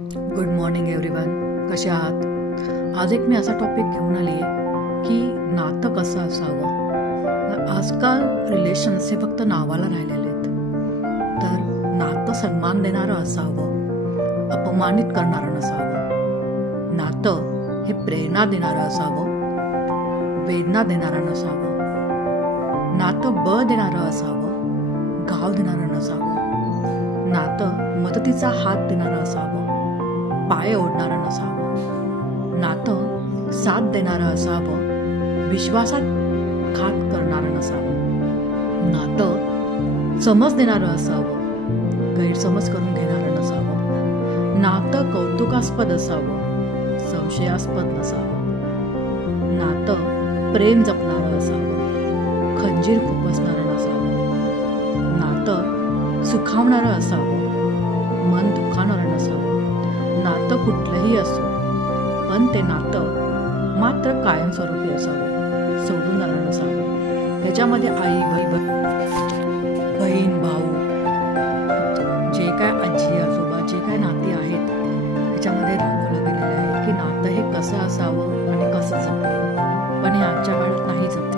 Good morning everyone. कसे आहात? आज एक मी असा टॉपिक घेऊन आली आहे की नातं कसं असावं. आजकाल रिलेशन्स हे फक्त नावाला राहिलेले आहेत. तर नातं सन्मान देणारं असावं, अपमानित करणारं नसावं. नातं हे प्रेरणा देणारं असावं, वेदना देणारं नसावं. नातं बळ देणारं असावं, घाव देणारं नसावं. नातं मदतीचा हात देणारं असावं, पाय ओढणारं नसावं. नातं साथ देणारं असावं, विश्वासात घात करणारं नसावं. नातं समज देणारं असावं, गैरसमज करून घेणारं नसावं. नातं कौतुकास्पद असावं, संशयास्पद नसावं. नातं प्रेम जपणारं असावं, खंजीर खुपसणारं नसावं. नातं सुखावणारं असावं, मन दुखावणारं नसावं. नातं कुठलंही असो, पण ते नातं मात्र कायमस्वरूपी असावं, सोडून जाणार नसावं. ह्याच्यामध्ये आई बहीण भाऊ, जे काय आजी आजोबा, जे काय नाती आहेत, ह्याच्यामध्ये दाखवलं गेलेलं आहे की नातं हे कसं असावं आणि कसं जपावं. पण हे आजच्या काळात नाही जपत.